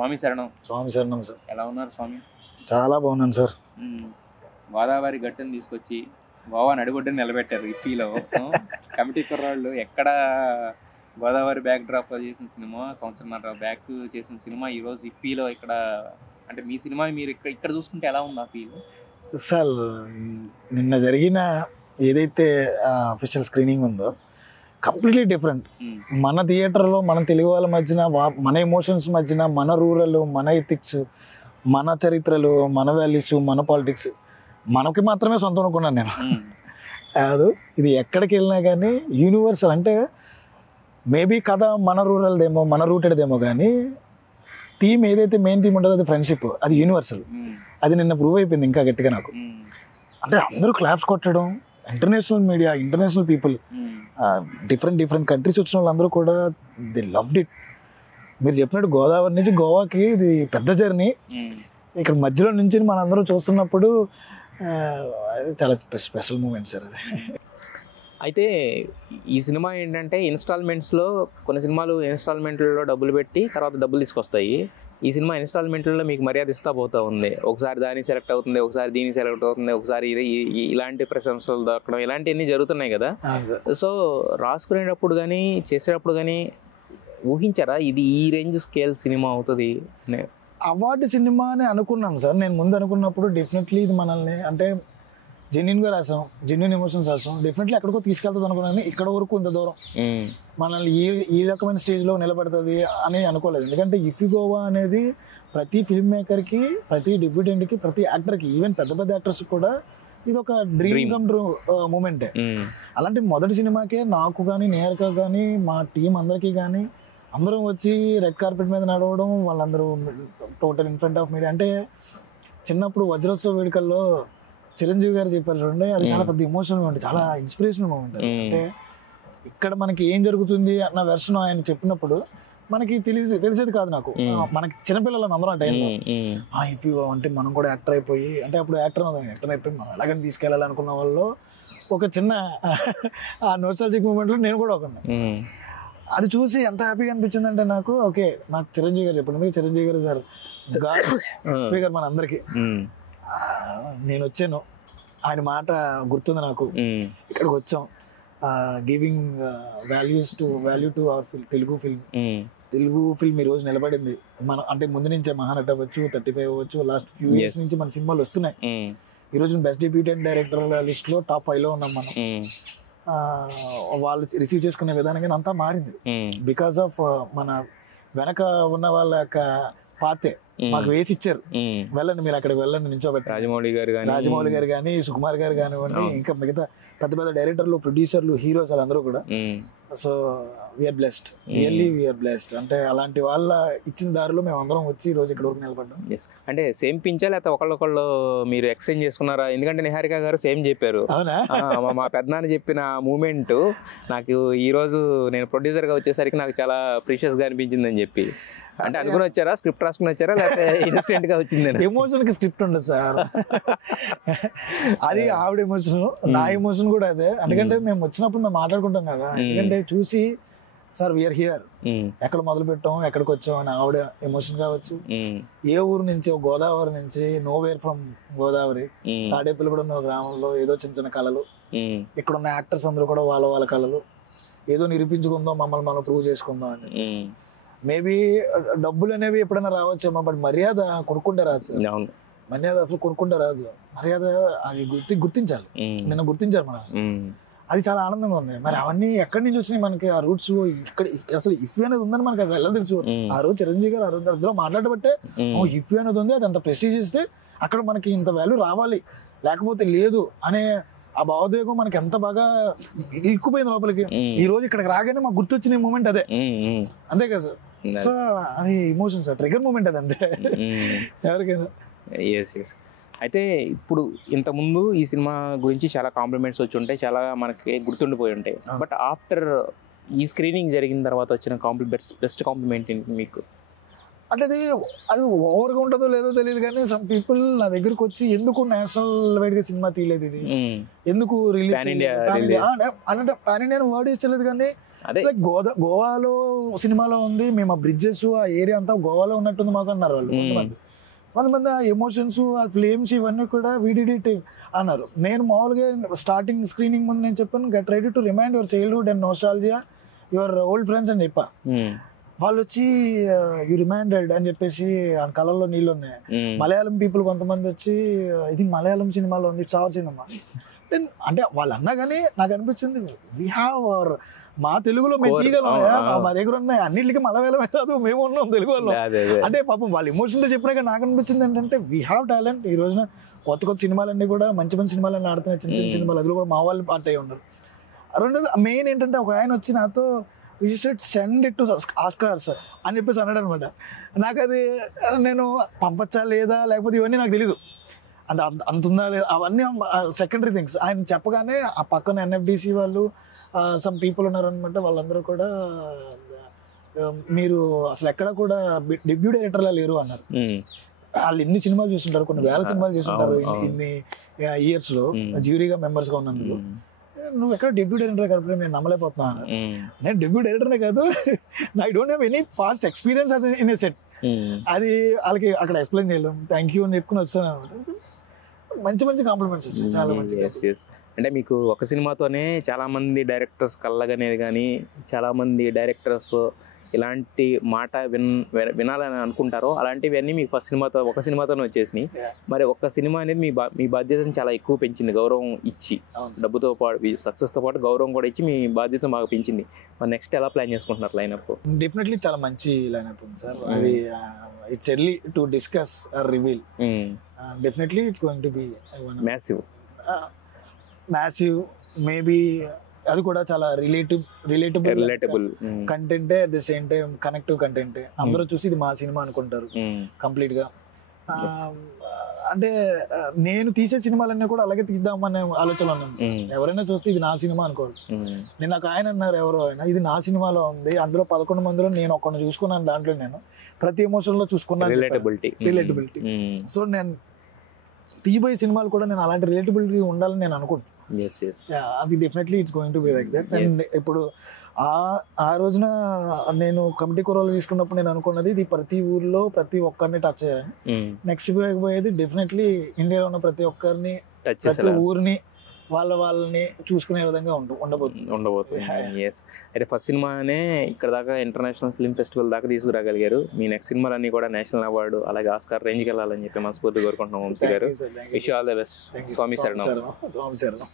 స్వామి శరణం. స్వామి శరణం సార్. ఎలా ఉన్నారు స్వామి? చాలా బాగున్నాను సార్. గోదావరి గట్టును తీసుకొచ్చి గోవా నడిబొడ్డుని నిలబెట్టారు ఇప్పీలో. కమిటీ కుర్రాళ్ళు ఎక్కడ గోదావరి బ్యాక్ డ్రాప్ చేసిన సినిమా, సంవత్సరంన్నర బ్యాక్ చేసిన సినిమా ఈరోజు ఇప్పీలో ఇక్కడ, అంటే మీ సినిమాని మీరు ఇక్కడ చూసుకుంటే ఎలా ఉంది ఆ ఫీల్? సార్ నిన్న జరిగిన ఏదైతే అఫీషియల్ స్క్రీనింగ్ ఉందో కంప్లీట్లీ డిఫరెంట్. మన థియేటర్లో మన తెలుగు వాళ్ళ మధ్యన, మన ఎమోషన్స్ మధ్యన, మన రూరల్, మన ఎథిక్స్, మన చరిత్రలు, మన వాల్యూస్, మన పాలిటిక్స్ మనకి మాత్రమే సొంతం అనుకున్నాను నేను. కాదు, ఇది ఎక్కడికి వెళ్ళినా కానీ యూనివర్సల్. అంటే మేబీ కథ మన రూరల్దేమో, మన రూటెడ్దేమో, కానీ థీమ్ ఏదైతే మెయిన్ థీమ్ ఉంటుందో అది ఫ్రెండ్షిప్, అది యూనివర్సల్. అది నిన్న ప్రూవ్ అయిపోయింది ఇంకా గట్టిగా నాకు. అంటే అందరూ క్లాప్స్ కొట్టడం, international media, international people, different countries వచ్చిన వాళ్ళందరూ కూడా ది లవ్డ్ ఇట్. మీరు చెప్పినట్టు గోదావరి నుంచి గోవాకి ఇది పెద్ద జర్నీ. ఇక్కడ మధ్యలో నుంచి మనందరూ చూస్తున్నప్పుడు అది చాలా స్పెషల్ మూమెంట్ సార్ అది. అయితే ఈ సినిమా ఏంటంటే ఇన్స్టాల్మెంట్స్లో, కొన్ని సినిమాలు ఇన్స్టాల్మెంట్లలో డబ్బులు పెట్టి తర్వాత డబ్బులు తీసుకొస్తాయి. ఈ సినిమా ఇన్స్టాల్మెంట్లలో మీకు మర్యాద ఇస్తా పోతూ ఉంది. ఒకసారి దాన్ని సెలెక్ట్ అవుతుంది, ఒకసారి దీనికి సెలెక్ట్ అవుతుంది, ఒకసారి ఇలాంటి ప్రశంసలు దొరకడం, ఇలాంటివన్నీ జరుగుతున్నాయి కదా. సో రాసుకునేటప్పుడు కానీ చేసేటప్పుడు కానీ ఊహించారా ఇది ఈ రేంజ్ స్కేల్ సినిమా అవుతుంది? అవార్డు సినిమా అని అనుకున్నాం సార్. నేను ముందు అనుకున్నప్పుడు డెఫినెట్లీ ఇది మనల్ని, అంటే జెన్యున్గా రాసాం, జెన్యున్ ఎమోషన్స్ రాసాం, డెఫినెట్లీ ఎక్కడికో తీసుకెళ్తుంది అనుకున్నాను. ఇక్కడ వరకు ఇంత దూరం మనల్ని ఈ రకమైన స్టేజ్లో నిలబడుతుంది అని అనుకోలేదు. ఎందుకంటే ఇఫ్ గోవా అనేది ప్రతి ఫిల్మ్ మేకర్కి, ప్రతి డెబ్యూటెంట్కి, ప్రతి యాక్టర్కి, ఈవెన్ పెద్ద పెద్ద యాక్టర్స్ కూడా ఇది ఒక డ్రీమ్ కమ్ ట్రూ మూమెంటే. అలాంటి మొదటి సినిమాకే నాకు కానీ, నేహర్కా కానీ, మా టీం అందరికీ కానీ, అందరం వచ్చి రెడ్ కార్పెట్ మీద నడవడం, వాళ్ళందరూ total in front of media. అంటే చిన్నప్పుడు వజ్రోత్సవ వేడుకల్లో చిరంజీవి గారు చెప్పారు చూడండి, అది చాలా పెద్ద ఎమోషనల్ మూమెంట్, చాలా ఇన్స్పిరేషనల్ మూమెంట్. అంటే ఇక్కడ మనకి ఏం జరుగుతుంది అన్న వెర్షన్ ఆయన చెప్పినప్పుడు మనకి తెలిసేది కాదు నాకు. మనకి చిన్నపిల్లలను అందరం ఆ టైంలో ఇఫ్ యూ అంటే మనం కూడా యాక్టర్ అయిపోయి, అంటే అప్పుడు యాక్టర్ అయిపోయి మనం ఎలాగని తీసుకెళ్ళాలనుకున్న వాళ్ళు ఒక చిన్న ఆ నోస్టాల్జిక్ మూమెంట్లో నేను కూడా ఒకన్నా. అది చూసి ఎంత హ్యాపీగా అనిపించింది అంటే నాకు, ఓకే నాకు చిరంజీవి గారు చెప్పండి, చిరంజీవి గారు సార్ గాడ్ ఫిగర్ మన అందరికి. నేను వచ్చాను, ఆయన మాట గుర్తుంది నాకు. ఇక్కడికి వచ్చాం, giving value to our Telugu film ఈ రోజు నిలబడింది. మన అంటే ముందు నుంచే మహానట అవ్వచ్చు, 35 అవ్వచ్చు, లాస్ట్ ఫ్యూ ఇయర్స్ నుంచి మన సినిమాలు వస్తున్నాయి. ఈ రోజు బెస్ట్ డెబ్యూటెంట్ డైరెక్టర్ లిస్ట్ లో టాప్ 5 లో ఉన్నాం మనం. వాళ్ళు రిసీవ్ చేసుకునే విధానం కానీ అంతా మారింది బికాస్ ఆఫ్ మన వెనక ఉన్న వాళ్ళ యొక్క పాతే మాకు వేసి ఇచ్చారు. వెళ్ళండి మీరు అక్కడికి వెళ్ళండి, నించోబెట్టి రాజమౌళి గారు కానీ, సుకుమార్ గారు కానివ్వండి, ఇంకా మిగతా పెద్ద పెద్ద డైరెక్టర్లు, ప్రొడ్యూసర్లు, హీరోస్ వాళ్ళందరూ కూడా. So we are blessed, really we are blessed. అంటే అలాంటి వాళ్ళ ఇచ్చిన దారిలో మేము అందరం వచ్చి ఈ రోజు ఇక్కడ వరకు నిలబడ్డాం. అంటే సేమ్ పించా లేకపోతే ఒకళ్ళొకళ్ళు మీరు ఎక్స్చేంజ్ చేసుకున్నారా? ఎందుకంటే నిహారిక గారు సేమ్ చెప్పారు. అవునా? మా పెద్దనాన్న చెప్పిన మూమెంట్ నాకు ఈ రోజు నేను ప్రొడ్యూసర్ గా వచ్చేసరికి నాకు చాలా ప్రీషియస్ గా అనిపించింది అని చెప్పి. అంటే అనుకుని వచ్చారా, స్క్రిప్ట్ రాసుకుని వచ్చారా, లేకపోతే ఇన్స్టెంట్ గా వచ్చింది? ఎమోషన్ కి స్క్రిప్ట్ ఉండదు సార్, అది ఆవిడ ఎమోషన్, నా ఎమోషన్ కూడా అదే. ఎందుకంటే మేము వచ్చినప్పుడు మేము మాట్లాడుకుంటాం కదా, ఎందుకంటే చూసి సార్ వీఆర్ హియర్, ఎక్కడ మొదలు పెట్టాం, ఎక్కడికి వచ్చాం అని ఆవిడ ఎమోషన్ కావచ్చు. ఏ ఊరు నుంచి, గోదావరి నుంచి, నోవేర్ ఫ్రమ్ గోదావరి, తాడేపల్లి కూడా ఉన్న గ్రామంలో ఏదో చిన్న చిన్న కళలు, ఇక్కడ ఉన్న యాక్టర్స్ అందరూ కూడా వాళ్ళ కళలు, ఏదో నిరూపించుకుందాం, మమ్మల్ని మనం ప్రూవ్ చేసుకుందాం అని. మేబీ డబ్బులు అనేవి ఎప్పుడైనా రావచ్చేమో, బట్ మర్యాద కొనుక్కుంటే రాదు సార్. మర్యాద అసలు కొనుక్కుంటే రాదు. మర్యాద అది గుర్తించాలి. నిన్న గుర్తించారు మనం, అది చాలా ఆనందంగా ఉంది. మరి అవన్నీ ఎక్కడి నుంచి వచ్చినాయి మనకి? ఆ రూట్స్ ఇక్కడ అసలు ఇఫ్ అనేది ఉందని మనకి అసలు ఎలా తెలుసు? ఆ రోజు చిరంజీవి గారు ఆ రోజు అందులో మాట్లాడబట్టే ఇఫ్ అనేది ఉంది, అది అంత ప్రెస్టీజ్ ఇస్తే అక్కడ మనకి ఇంత వాల్యూ రావాలి, లేకపోతే లేదు అనే ఆ భావోద్వేగం మనకి ఎంత బాగా ఇరుక్కుపోయింది లోపలికి. ఈ రోజు ఇక్కడికి రాగానే మాకు గుర్తొచ్చిన మూమెంట్ అదే, అంతే కదా సార్. సో అది ఎమోషన్ సార్, ట్రిగర్ మూమెంట్ అది అంతే ఎవరికైనా. అయితే ఇప్పుడు ఇంతకుముందు ఈ సినిమా గురించి చాలా కాంప్లిమెంట్స్ వచ్చి ఉంటాయి, చాలా మనకి గుర్తుండిపోయి ఉంటాయి. బట్ ఆఫ్టర్ ఈ స్క్రీనింగ్ జరిగిన తర్వాత వచ్చిన బెస్ట్ కాంప్లిమెంట్ మీకు? అంటే అది ఓవర్గా ఉంటుందో లేదో తెలియదు కానీ సమ్ పీపుల్ నా దగ్గరకు వచ్చి ఎందుకు నేషనల్ వైడ్ గా సినిమా తీయలేదు ఇది, ఎందుకు రిలీజ్ అంటే పాన్ ఇండియా వర్డ్ ఇచ్చలేదు కానీ గోవాలో సినిమాలో ఉంది, మేము ఆ బ్రిడ్జెస్ ఆ ఏరియా అంతా గోవాలో ఉన్నట్టుంది మాకు అన్నారు వాళ్ళు. కొంతమంది ఆ ఎమోషన్స్ ఆ ఫ్లేమ్స్ ఇవన్నీ కూడా వీడిడిట్ అన్నారు. నేను మామూలుగా స్టార్టింగ్ స్క్రీనింగ్ ముందు నేను చెప్పాను get ready to remind your childhood and nostalgia your old friends అని చెప్పా. వాళ్ళు వచ్చి యు రిమైండెడ్ అని చెప్పేసి ఆ కళల్లో నీళ్ళు ఉన్నాయి. మలయాళం పీపుల్ కొంతమంది వచ్చి ఇది మలయాళం సినిమాలో ఉంది, ఇట్స్ అవర్ సినిమా అంటే వాళ్ళు అన్నా కానీ నాకు అనిపించింది వీ హ్యావ్ అవర్ మా తెలుగులో మేము తీయగలం, మా దగ్గర ఉన్నాయి అన్నింటికి మలయాళమే కాదు మేము ఉన్నాం తెలుగు వాళ్ళం. అంటే పాపం వాళ్ళు ఎమోషన్తో చెప్పినాక నాకు అనిపించింది ఏంటంటే వీ హ్యావ్ టాలెంట్. ఈ రోజున కొత్త కొత్త సినిమాలన్నీ కూడా మంచి మంచి సినిమాలన్నీ ఆడుతున్నాయి, చిన్న చిన్న సినిమాలు, అందులో కూడా మా వాళ్ళు పార్ట్ అయ్యి ఉన్నారు. రెండోది మెయిన్ ఏంటంటే ఒక ఆయన వచ్చి నాతో we should send it to Oscars అని చెప్పేసి అన్నాడు అనమాట. నాకు అది నేను పంపచ్చా లేదా లేకపోతే ఇవన్నీ నాకు తెలీదు, అంత ఉందా లేదా అవన్నీ సెకండరీ థింగ్స్. ఆయన చెప్పగానే ఆ పక్కన NFDC వాళ్ళు సమ్ పీపుల్ ఉన్నారనమాట, వాళ్ళందరూ కూడా మీరు అసలు ఎక్కడ కూడా డెబ్యూ డైరెక్టర్లా లేరు అన్నారు. వాళ్ళు ఎన్ని సినిమాలు చూస్తుంటారు, కొన్ని వేల సినిమాలు చూస్తుంటారు ఇన్ని ఇయర్స్ లో జ్యూరీగా మెంబర్స్ గా ఉన్నందుకు. నువ్వు ఎక్కడ డెబ్యూ డైరెక్టర్ కాబట్టి నేను నమ్మలేకపోతున్నాను. నేను డెబ్యూ డైరెక్టర్నే కాదు, I don't have any past experience in a set. అది వాళ్ళకి అక్కడ ఎక్స్ప్లెయిన్ చేయలేం, థ్యాంక్ యూ అని చెప్పుకుని వస్తాను అనమాట. మంచి మంచి కాంప్లిమెంట్స్ వచ్చాయి, చాలా మంచి. అంటే మీకు ఒక సినిమాతోనే చాలా మంది డైరెక్టర్స్ కళ్ళగనేది కానీ చాలా మంది డైరెక్టర్స్ ఇలాంటి మాట వినాలని అనుకుంటారో అలాంటివన్నీ మీకు ఫస్ట్ సినిమాతో ఒక సినిమాతోనే వచ్చేసినాయి. మరి ఒక సినిమా అనేది మీ బాధ్యతను చాలా ఎక్కువ పెంచింది, గౌరవం ఇచ్చి డబ్బుతో పాటు సక్సెస్తో పాటు గౌరవం కూడా ఇచ్చి మీ బాధ్యత బాగా పెంచింది. మరి నెక్స్ట్ ఎలా ప్లాన్ చేసుకుంటున్నారు లైనప్? డెఫినెట్లీ చాలా మంచి లైనప్ ఉంది సార్. అది it's early to discuss or reveal. Definitely it's going to be massive maybe. అది కూడా చాలా రిలేటబుల్ కంటెంటే, at the same time connective కంటెంటే. అందరూ చూసి ఇది మా సినిమా అనుకుంటారు కంప్లీట్ గా. అంటే నేను తీసే సినిమాలన్నీ కూడా అలాగే తీద్దామనే ఆలోచనలో ఉన్నాను. ఎవరైనా చూస్తే ఇది నా సినిమా అనుకోరు. నేను నాకు ఆయన అన్నారు, ఎవరో అయినా ఇది నా సినిమాలో ఉంది, అందులో 11 మందిలో నేను ఒక్కడిని చూసుకున్నాను, దాంట్లో నేను ప్రతి ఎమోషన్ లో చూసుకున్నాను రిలేటబిలిటీ. సో నేను తీయబోయే సినిమాలు కూడా నేను అలాంటి రిలేటబిలిటీ ఉండాలని నేను అనుకుంటున్నాను. అది definitely it's going to be like that. And ఇప్పుడు ఆ రోజున నేను కమిటీ కుర్రోలు తీసుకున్నప్పుడు నేను అనుకున్నది ఇది ప్రతి ఊర్లో ప్రతి ఒక్కరిని టచ్ చేయాలని. నెక్స్ట్ పోయేది డెఫినెట్లీ ఇండియాలో ఉన్న ప్రతి ఒక్కరిని ప్రతి ఊరిని వాళ్ళని చూసుకునే విధంగా ఉండబోతుంది. అయితే ఫస్ట్ సినిమానే ఇక్కడ దాకా ఇంటర్నేషనల్ ఫిల్మ్ ఫెస్టివల్ దాకా తీసుకురాగలిగారు. మీ నెక్స్ట్ సినిమాలన్నీ కూడా నేషనల్ అవార్డు అలాగే ఆస్కార్ రేంజ్కి వెళ్ళాలని చెప్పి మనస్ఫూర్తిగా కోరుకుంటున్నాం వంశీ గారు. Wish you all the best. స్వామి శరణం.